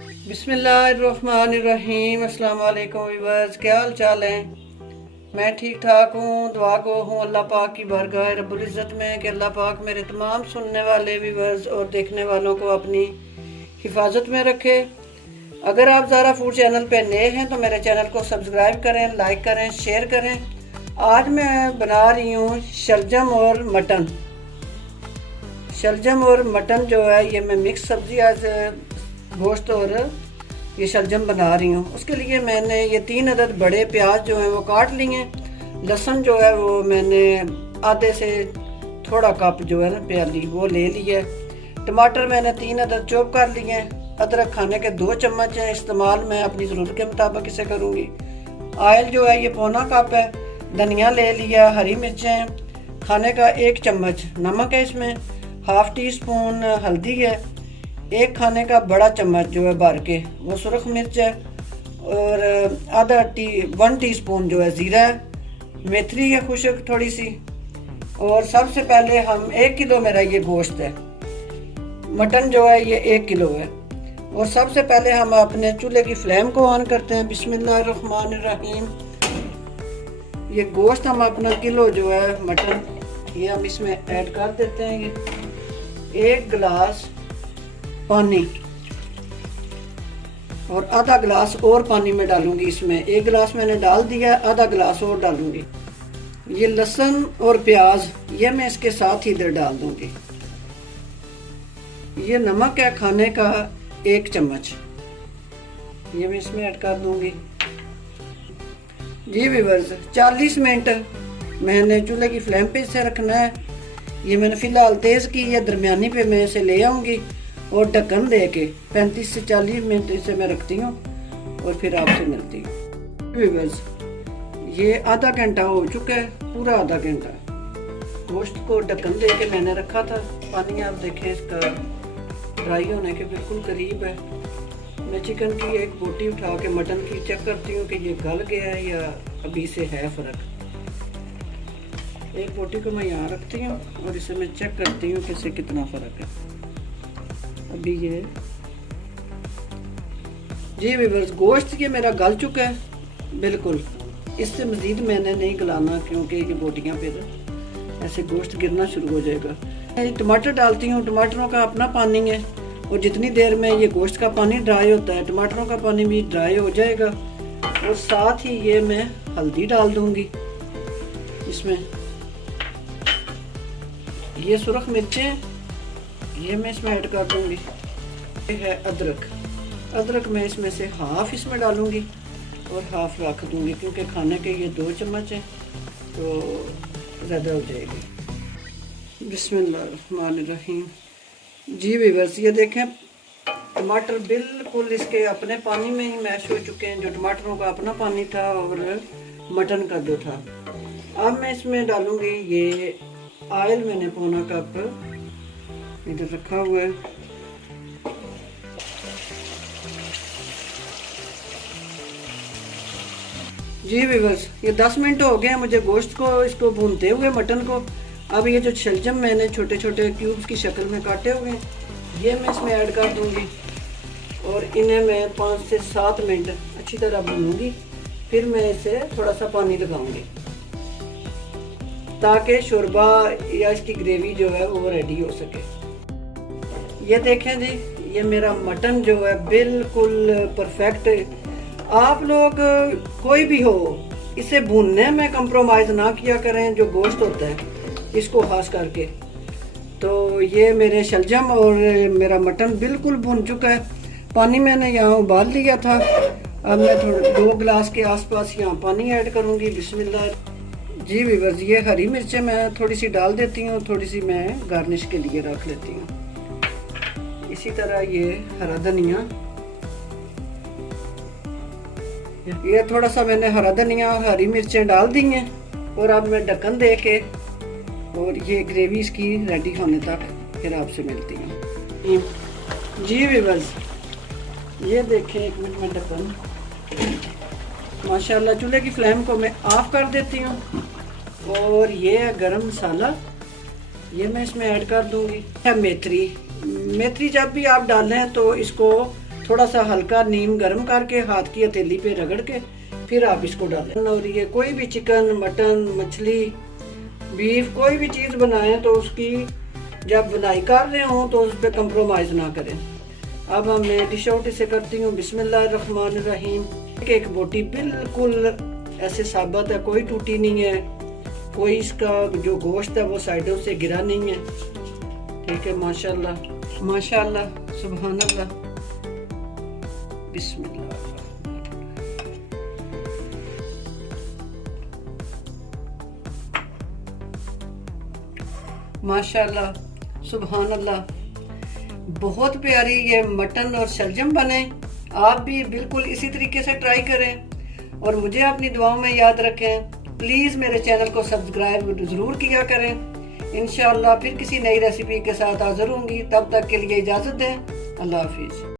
बिस्मिल्लाहिर्रहमानिर्रहीम। अस्सलाम वालेकुम व्यूअर्स, क्या हाल चाल है। मैं ठीक ठाक हूँ। दुआ को हूँ अल्लाह पाक की बारगाह रब्बुल इज़्ज़त में कि अल्लाह पाक मेरे तमाम सुनने वाले व्यूअर्स और देखने वालों को अपनी हिफाजत में रखे। अगर आप ज़ारा फूड चैनल पे नए हैं तो मेरे चैनल को सब्सक्राइब करें, लाइक करें, शेयर करें। आज मैं बना रही हूँ शलजम और मटन। शलजम और मटन जो है ये मैं मिक्स सब्ज़ी आज गोश्त और ये शलजम बना रही हूँ। उसके लिए मैंने ये 3 अदद बड़े प्याज जो हैं वो काट लिए। लहसुन जो है वो मैंने आधे से थोड़ा कप जो है ना प्याली वो ले लिया। टमाटर मैंने 3 अदद चॉप कर लिए। अदरक खाने के 2 चम्मच हैं। इस्तेमाल मैं अपनी ज़रूरत के मुताबिक इसे करूँगी। ऑयल जो है ये पौना कप है। धनिया ले लिया, हरी मिर्चें खाने का 1 चम्मच, नमक है इसमें, हाफ़ टी स्पून हल्दी है, 1 खाने का बड़ा चम्मच जो है भर के वो सुरख मिर्च है, और 1 टीस्पून जो है ज़ीरा है, मेथी है खुश्क थोड़ी सी। और सबसे पहले हम 1 किलो मेरा ये गोश्त है, मटन जो है ये 1 किलो है। और सबसे पहले हम अपने चूल्हे की फ्लेम को ऑन करते हैं। बिस्मिल्लाहिर्रहमानिर्रहीम। ये गोश्त हम अपना किलो जो है मटन ये हम इसमें ऐड कर देते हैं। ये 1 गिलास पानी और आधा गिलास और पानी में डालूंगी इसमें। 1 गिलास मैंने डाल दिया, आधा गिलास और डालूंगी। ये लहसुन और प्याज ये मैं इसके साथ ही इधर डाल दूंगी। ये नमक है खाने का 1 चम्मच, ये मैं इसमें ऐड कर दूंगी। जी व्यूअर्स, 40 मिनट मैंने चूल्हे की फ्लेम पे इसे रखना है। ये मैंने फ़िलहाल तेज़ की है, दरमियानी पे मैं इसे ले आऊँगी और ढक्कन दे के 35 से 40 मिनट इसे मैं रखती हूँ और फिर आपसे मिलती हूँ। व्यूअर्स, ये आधा घंटा हो चुका है, पूरा आधा घंटा। गोश्त को ढक्कन दे के मैंने रखा था। पानी आप देखें इसका ड्राई होने के बिल्कुल करीब है। मैं चिकन की एक बोटी उठा के मटन की चेक करती हूँ कि ये गल गया है या अभी से है फ़र्क। एक बोटी को मैं यहाँ रखती हूँ और इसे मैं चेक करती हूँ कि इससे कितना फ़र्क है। अभी ये जी व्यूअर्स, गोश्त ये मेरा गल चुका है बिल्कुल। इससे मज़ीद मैंने नहीं गलाना क्योंकि ये बोटियाँ फिर ऐसे गोश्त गिरना शुरू हो जाएगा। मैं टमाटर डालती हूँ। टमाटरों का अपना पानी है और जितनी देर में ये गोश्त का पानी ड्राई होता है टमाटरों का पानी भी ड्राई हो जाएगा। और साथ ही ये मैं हल्दी डाल दूँगी इसमें। ये सुरख मिर्चें ये मैं इसमें ऐड कर दूँगी। ये है अदरक। अदरक मैं इसमें से हाफ़ इसमें डालूँगी और हाफ़ रख दूँगी क्योंकि खाने के ये 2 चम्मच हैं तो ज़्यादा हो जाएगी। बिस्मिल्लाहिर्रहमानिर्रहीम। जी व्यूअर्स, ये देखें टमाटर बिल्कुल इसके अपने पानी में ही मैश हो चुके हैं, जो टमाटरों का अपना पानी था और मटन का जो था। अब मैं इसमें डालूँगी ये ऑयल, मैंने पौना कप इधर रखा हुआ है। जी व्यूअर्स, ये 10 मिनट हो गए हैं मुझे गोश्त को इसको भूनते हुए मटन को। अब ये जो शलजम मैंने छोटे छोटे क्यूब्स की शक्ल में काटे हुए हैं ये मैं इसमें ऐड कर दूंगी और इन्हें मैं 5 से 7 मिनट अच्छी तरह भूनूंगी। फिर मैं इसे थोड़ा सा पानी लगाऊंगी ताकि शोरबा या इसकी ग्रेवी जो है वो रेडी हो सके। ये देखें जी, ये मेरा मटन जो है बिल्कुल परफेक्ट है। आप लोग कोई भी हो इसे भूनने में कंप्रोमाइज़ ना किया करें, जो गोश्त होता है इसको खास करके। तो ये मेरे शलजम और मेरा मटन बिल्कुल भुन चुका है। पानी मैंने यहाँ उबाल लिया था। अब मैं थोड़ा 2 गिलास के आसपास यहाँ पानी ऐड करूँगी। बिस्मिल्लाह। जी व्यूअर्स, ये हरी मिर्चें मैं थोड़ी सी डाल देती हूँ, थोड़ी सी मैं गार्निश के लिए रख लेती हूँ। इसी तरह ये हरा धनिया, ये थोड़ा सा मैंने हरा धनिया हरी मिर्चें डाल दी हैं। और अब मैं ढक्कन दे के और ये ग्रेवी इसकी रेडी होने तक फिर आपसे मिलती हूँ। जी व्यूअर्स, ये देखें 1 मिनट में ढक्कन माशाल्लाह। चूल्हे की फ्लेम को मैं ऑफ कर देती हूँ और ये है गरम मसाला, ये मैं इसमें ऐड कर दूंगी। मेथी, मेथी जब भी आप डालें तो इसको थोड़ा सा हल्का नीम गर्म करके हाथ की हथेली पे रगड़ के फिर आप इसको डालें। और ये कोई भी चिकन, मटन, मछली, बीफ कोई भी चीज़ बनाएं तो उसकी जब बुनाई कर रहे हों तो उस पर कंप्रोमाइज़ ना करें। अब मैं डिश आउट इसे करती हूँ। बिस्मिल्लाहिर्रहमानिर्रहीम। एक बोटी बिल्कुल ऐसे साबित है, कोई टूटी नहीं है, कोई इसका जो गोश्त है वो साइडों से गिरा नहीं है। ठीक है, माशाल्लाह माशाल्लाह, सुभान अल्लाह, बिस्मिल्लाह। माशाल्लाह, सुभान अल्लाह, बहुत प्यारी ये मटन और शलजम बने। आप भी बिल्कुल इसी तरीके से ट्राई करें और मुझे अपनी दुआओं में याद रखें। प्लीज़ मेरे चैनल को सब्सक्राइब ज़रूर किया करें। इंशाअल्लाह फिर किसी नई रेसिपी के साथ हाज़िर होंगी। तब तक के लिए इजाज़त दें। अल्लाह हाफिज़।